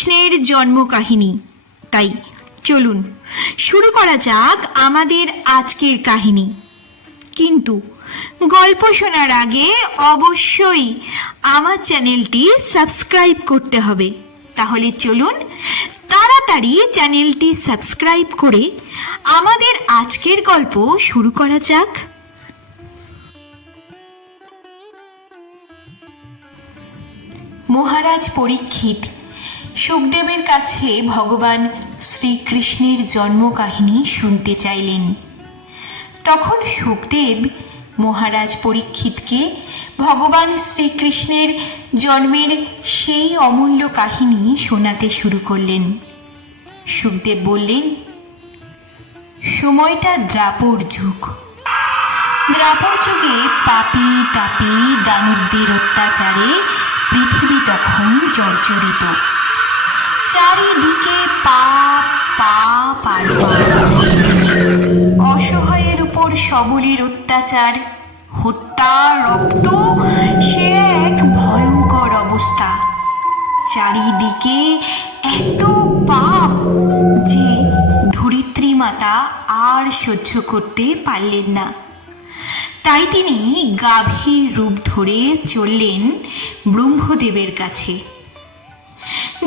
শ্রীকৃষ্ণের জন্ম কাহিনী। তাই চলুন শুরু করা যাক আমাদের আজকের কাহিনী। কিন্তু গল্প শোনার আগে অবশ্যই আমার চ্যানেলটি সাবস্ক্রাইব করতে হবে। তাহলে চলুন তাড়াতাড়ি চ্যানেলটি সাবস্ক্রাইব করে আমাদের আজকের গল্প শুরু করা যাক। মহারাজ পরীক্ষিত সুখদেবের কাছে ভগবান শ্রীকৃষ্ণের জন্ম কাহিনী শুনতে চাইলেন। তখন সুখদেব মহারাজ পরীক্ষিতকে ভগবান শ্রীকৃষ্ণের জন্মের সেই অমূল্য কাহিনী শোনাতে শুরু করলেন। সুখদেব বললেন, সময়টা দ্রাপর যুগ। দ্রাপর যুগে পাপী তাপী দানবদের অত্যাচারে পৃথিবী তখন জর্জরিত। চারিদিকে পাপ পাপ আর পাপ। অসহায়ের উপর সবলের অত্যাচার, হত্যা, রক্ত, সে এক ভয়ঙ্কর অবস্থা। চারিদিকে এত পাপ যে ধরিত্রী মাতা আর সহ্য করতে পারলেন না। তাই তিনি গাভীর রূপ ধরে চললেন ব্রহ্মদেবের কাছে।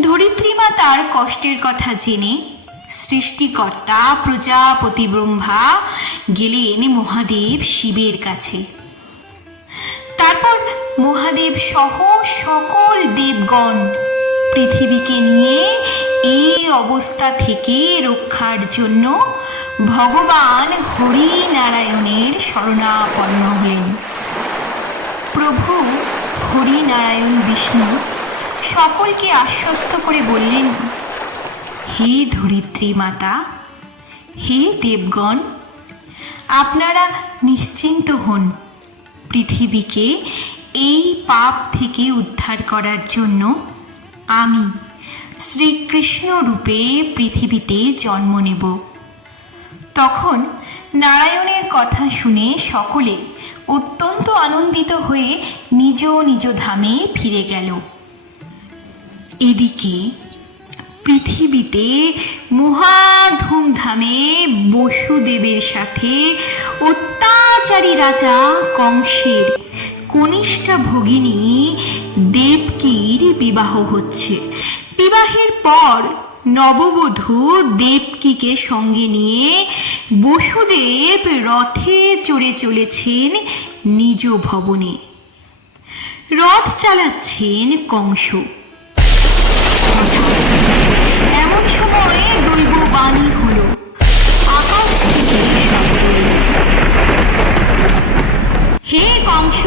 ধরিত্রী মাতার কষ্টের কথা জেনে সৃষ্টিকর্তা প্রজাপতি ব্রহ্মা গেলেন মহাদেব শিবের কাছে। তারপর মহাদেব সহ সকল দেবগণ পৃথিবীকে নিয়ে এই অবস্থা থেকে রক্ষার জন্য ভগবান হরিনারায়ণের শরণাপন্ন হলেন। প্রভু হরিনারায়ণ বিষ্ণু সকলকে আশ্বস্ত করে বললেন, হে ধরিত্রী মাতা, হে দেবগণ, আপনারা নিশ্চিন্ত হন। পৃথিবীকে এই পাপ থেকে উদ্ধার করার জন্য আমি শ্রীকৃষ্ণ রূপে পৃথিবীতে জন্ম নেব। তখন নারায়ণের কথা শুনে সকলে অত্যন্ত আনন্দিত হয়ে নিজ নিজ ধামে ফিরে গেল। এদিকে পৃথিবীতে মহা ধুমধামে বসুদেবের সাথে অত্যাচারী রাজা কংসের কনিষ্ঠা ভগিনী দেবকীর বিবাহ হচ্ছে। বিবাহের পর নববধূ দেবকীকে সঙ্গে নিয়ে বসুদেব রথে চড়ে চলেছেন নিজ ভবনে। রথ চালাচ্ছেন কংস। এমন সময় দৈব বাণী হল, আকাশ থেকে শব্দ এল, হে কংস,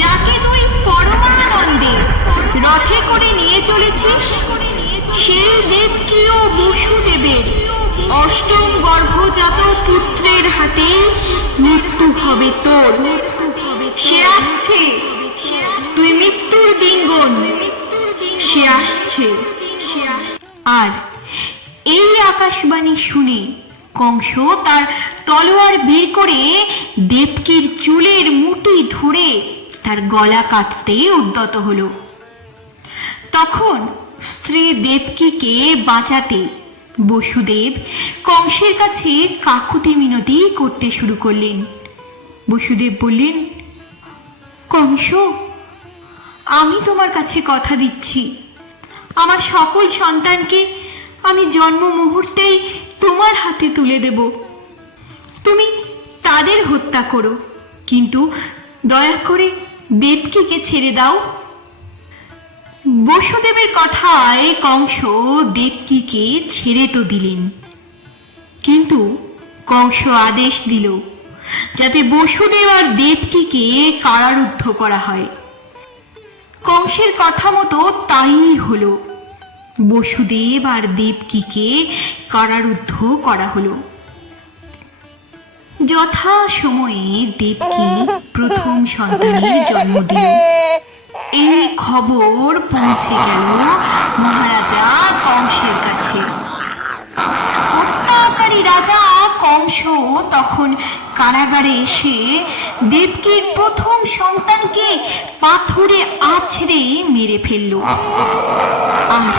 যাকে তুই পরমানন্দে রথে করে নিয়ে চলেছিস, সেই দেবকী ও বসুদেবের অষ্টম গর্ভজাত পুত্রের হাতে মৃত্যু হবে তোর। সে আসছে, তুই মৃত্যুর দিন গুণ, সে আসছে। আর এই আকাশবাণী শুনে কংস তার তলোয়ার বের করে দেবকীর চুলের মুঠি ধরে তার গলা কাটতে উদ্যত হল। তখন স্ত্রী দেবকীকে বাঁচাতে বসুদেব কংসের কাছে কাকুতি মিনতি করতে শুরু করলেন। বসুদেব বললেন, কংস, আমি তোমার কাছে কথা দিচ্ছি, আমার সকল সন্তানকে আমি জন্ম মুহূর্তেই তোমার হাতে তুলে দেব। তুমি তাদের হত্যা করো, কিন্তু দয়া করে দেবকীকে ছেড়ে দাও। বসুদেবের কথায় কংস দেবকীকে ছেড়ে তো দিলেন, কিন্তু কংস আদেশ দিল যাতে বসুদেব আর দেবকীকে কারারুদ্ধ করা হয়। কংসের কথা মতো তাই হলো। বসুদেব আর দেবকীকে কারারুদ্ধ করা হলো। যথা সময়ে দেবকী প্রথম সন্তানের জন্ম দিল। এই খবর পৌঁছে গেল মহারাজা কংসের কাছে। অত্যাচারী রাজা কংস কংস তখন কারাগারে এসে দেবকীর প্রথম সন্তানকে পাথরে আছড়ে মেরে ফেলল। আর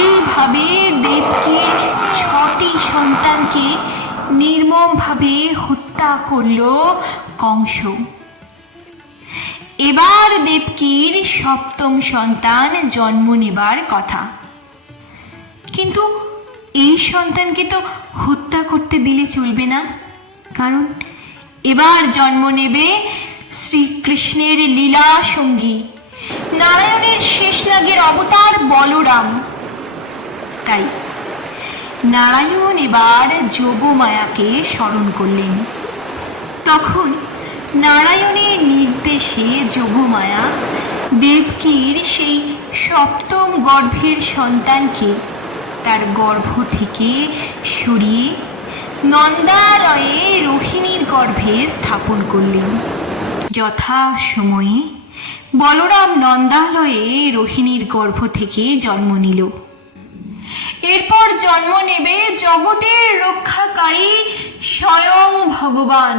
এইভাবে দেবকীর 6টি সন্তানকে নির্মমভাবে হত্যা করল কংস। এবার দেবকীর 7ম সন্তান জন্ম নেবার কথা, কিন্তু এই সন্তানকে তো হত্যা করতে দিলে চলবে না, কারণ এবার জন্ম নেবে শ্রীকৃষ্ণের লীলা সঙ্গী নারায়ণের শেষনাগের অবতার বলরাম। তাই নারায়ণ এবার যোগমায়াকে স্মরণ করলেন। তখন নারায়ণের নির্দেশে যোগমায়া দেবকীর সেই 7ম গর্ভের সন্তানকে তার গর্ভ থেকে সরিয়ে নন্দালয়ে রোহিণীর গর্ভে স্থাপন করলেন। যথা সময়ে বলরাম নন্দালয়ে রোহিণীর গর্ভ থেকে জন্ম নিল। এরপর জন্ম নেবে জগতের রক্ষাকারী স্বয়ং ভগবান।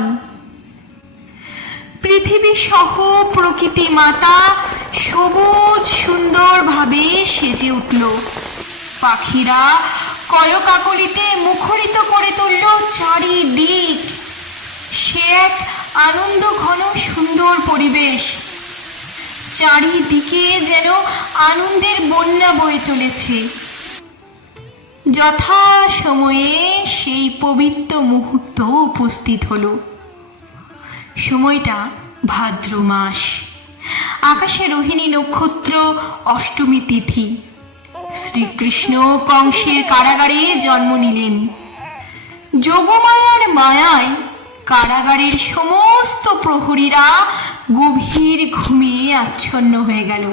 পৃথিবী সহ প্রকৃতি মাতা সবুজ সুন্দরভাবে সেজে উঠল। পাখিরা কলকাকলিতে মুখরিত করে তুলল চারিদিক। সে এক আনন্দ ঘন সুন্দর পরিবেশ। চারিদিকে যেন আনন্দের বন্যা বয়ে চলেছে। যথা সময়ে সেই পবিত্র মুহূর্ত উপস্থিত হলো। সময়টা ভাদ্র মাস, আকাশে রোহিণী নক্ষত্র, অষ্টমী তিথি। শ্রীকৃষ্ণ কংসের কারাগারে জন্ম নিলেন। যোগমায়ার মায়ায় কারাগারের সমস্ত প্রহরীরা গভীর ঘুমে আচ্ছন্ন হয়ে গেল।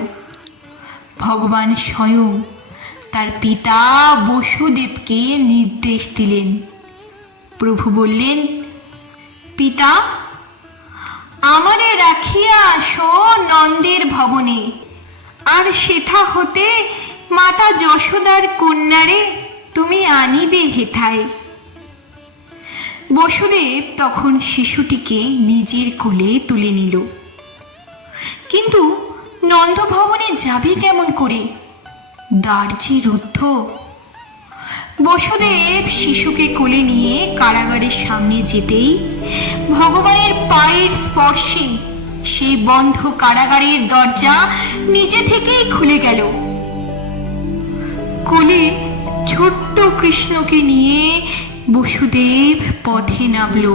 ভগবান স্বয়ং তার পিতা বসুদেবকে নির্দেশ দিলেন। প্রভু বললেন, পিতা, আমারে রাখিয়া আসো নন্দের ভবনে, আর সেথা হতে মাতা যশোদার কন্যারে তুমি আনিবে হেথায়। বসুদেব তখন শিশুটিকে নিজের কোলে তুলে নিল। কিন্তু নন্দভবনে যাবে কেমন করে? দ্বার যে রুদ্ধ। বসুদেব শিশুকে কোলে নিয়ে কারাগারের সামনে যেতেই ভগবানের পায়ের স্পর্শে সেই বন্ধ কারাগারের দরজা নিজে থেকেই খুলে গেল। কোলে ছোট্ট কৃষ্ণকে নিয়ে বসুদেব পথে নামল।